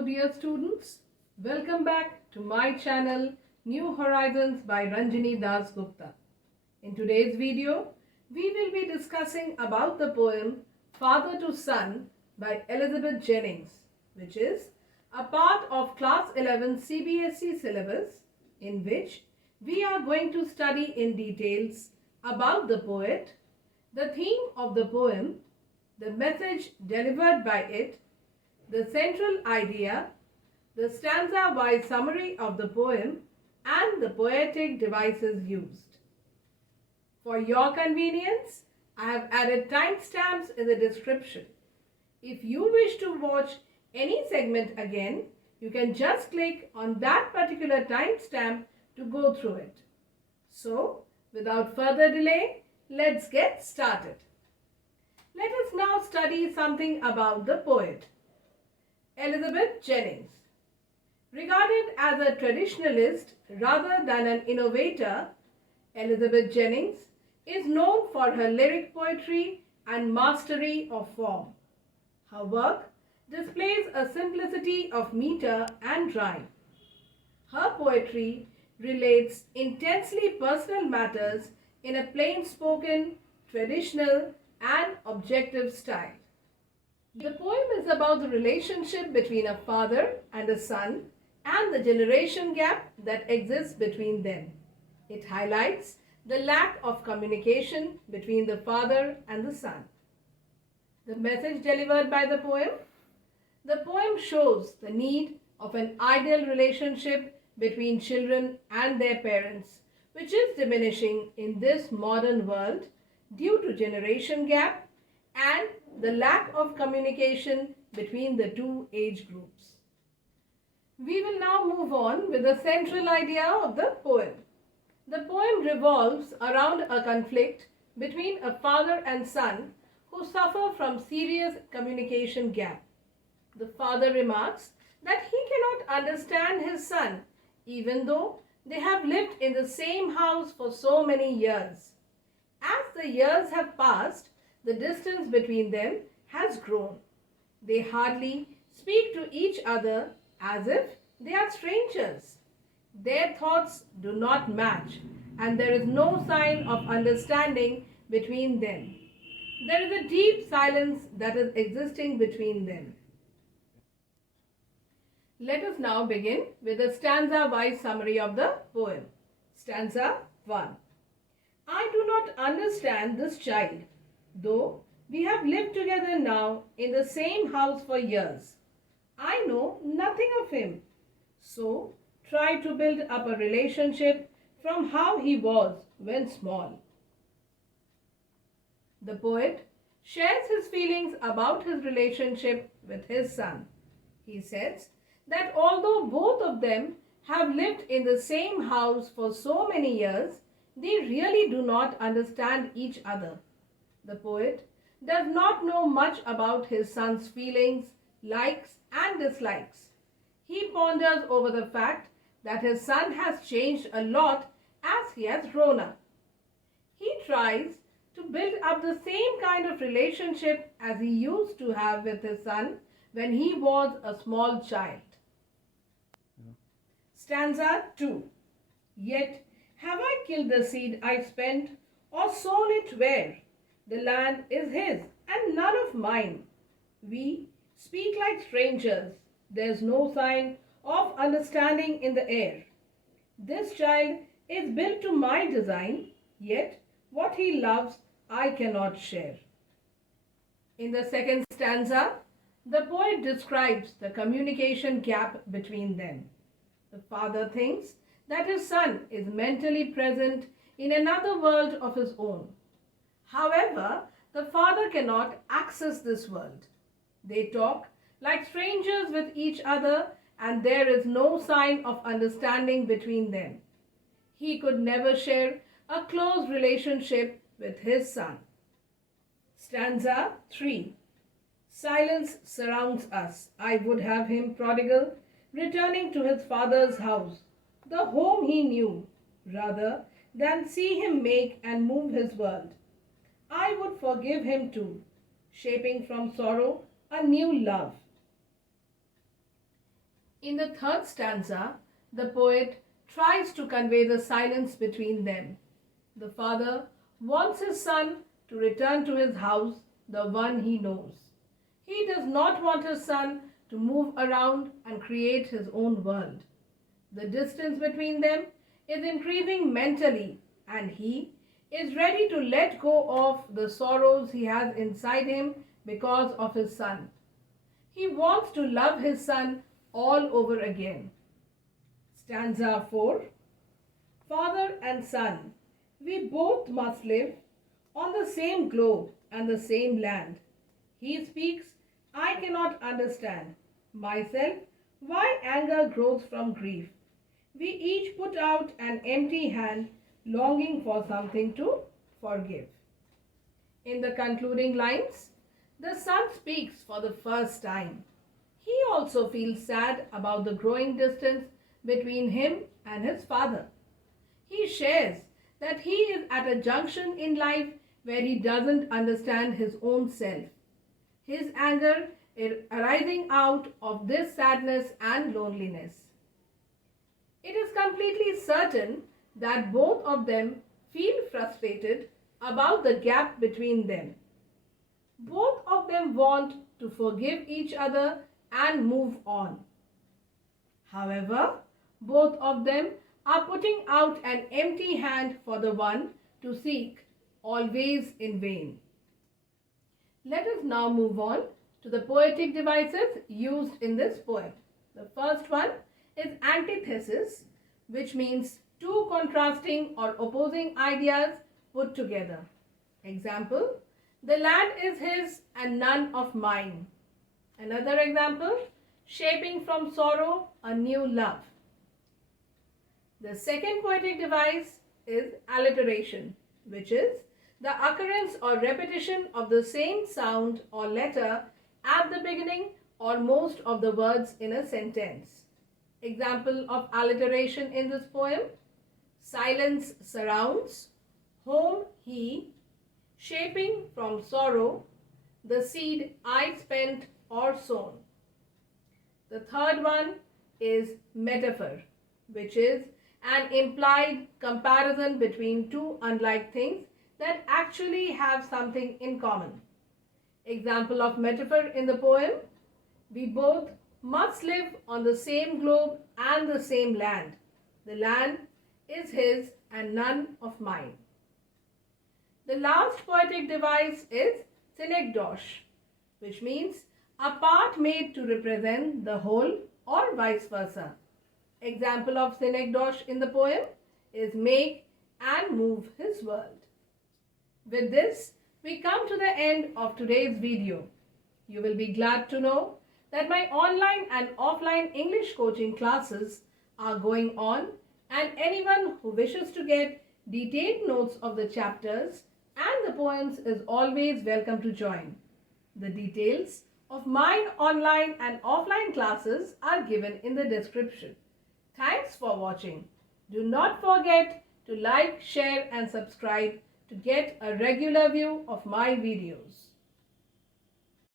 Hello dear students, welcome back to my channel New Horizons by Ranjini Dasgupta. In today's video, we will be discussing about the poem Father to Son by Elizabeth Jennings, which is a part of Class 11 CBSE syllabus, in which we are going to study in details about the poet, the theme of the poem, the message delivered by it, the central idea, the stanza-wise summary of the poem, and the poetic devices used. For your convenience, I have added timestamps in the description. If you wish to watch any segment again, you can just click on that particular timestamp to go through it. So, without further delay, let's get started. Let us now study something about the poet. Elizabeth Jennings. Regarded as a traditionalist rather than an innovator, Elizabeth Jennings is known for her lyric poetry and mastery of form. Her work displays a simplicity of meter and rhyme. Her poetry relates intensely personal matters in a plain-spoken, traditional, and objective style. The poem is about the relationship between a father and a son and the generation gap that exists between them. It highlights the lack of communication between the father and the son. The message delivered by the poem? The poem shows the need of an ideal relationship between children and their parents, which is diminishing in this modern world due to generation gap and the lack of communication between the two age groups. We will now move on with the central idea of the poem. The poem revolves around a conflict between a father and son who suffer from serious communication gap. The father remarks that he cannot understand his son even though they have lived in the same house for so many years. As the years have passed, the distance between them has grown. They hardly speak to each other as if they are strangers. Their thoughts do not match and there is no sign of understanding between them. There is a deep silence that is existing between them. Let us now begin with a stanza-wise summary of the poem. Stanza 1. I do not understand this child, though we have lived together now in the same house for years. I know nothing of him, so try to build up a relationship from how he was when small. The poet shares his feelings about his relationship with his son. He says that although both of them have lived in the same house for so many years, they really do not understand each other. The poet does not know much about his son's feelings, likes and dislikes. He ponders over the fact that his son has changed a lot as he has grown up. He tries to build up the same kind of relationship as he used to have with his son when he was a small child. Stanza 2. Yet have I killed the seed I spent, or sown it where? The land is his and none of mine. We speak like strangers. There's no sign of understanding in the air. This child is built to my design, yet what he loves I cannot share. In the second stanza, the poet describes the communication gap between them. The father thinks that his son is mentally present in another world of his own. However, the father cannot access this world. They talk like strangers with each other and there is no sign of understanding between them. He could never share a close relationship with his son. Stanza 3. Silence surrounds us. I would have him prodigal, returning to his father's house, the home he knew, rather than see him make and move his world. I would forgive him too, shaping from sorrow a new love. In the third stanza, the poet tries to convey the silence between them. The father wants his son to return to his house, the one he knows. He does not want his son to move around and create his own world. The distance between them is increasing mentally, and he is ready to let go of the sorrows he has inside him because of his son. He wants to love his son all over again. Stanza 4. Father and son, we both must live on the same globe and the same land. He speaks, I cannot understand myself why anger grows from grief. We each put out an empty hand, longing for something to forgive. In the concluding lines, the son speaks for the first time. He also feels sad about the growing distance between him and his father. He shares that he is at a junction in life where he doesn't understand his own self. His anger is arising out of this sadness and loneliness. It is completely certain that both of them feel frustrated about the gap between them. Both of them want to forgive each other and move on. However, both of them are putting out an empty hand for the one to seek, always in vain. Let us now move on to the poetic devices used in this poem. The first one is antithesis, which means two contrasting or opposing ideas put together. Example, the land is his and none of mine. Another example, shaping from sorrow a new love. The second poetic device is alliteration, which is the occurrence or repetition of the same sound or letter at the beginning or most of the words in a sentence. Example of alliteration in this poem, silence surrounds, home he, shaping from sorrow, the seed I spent or sown. The third one is metaphor, which is an implied comparison between two unlike things that actually have something in common. Example of metaphor in the poem, we both must live on the same globe and the same land. The land is his and none of mine. The last poetic device is synecdoche, which means a part made to represent the whole or vice versa. Example of synecdoche in the poem is make and move his world. With this, we come to the end of today's video. You will be glad to know that my online and offline English coaching classes are going on, and anyone who wishes to get detailed notes of the chapters and the poems is always welcome to join. The details of my online and offline classes are given in the description. Thanks for watching. Do not forget to like, share and subscribe to get a regular view of my videos.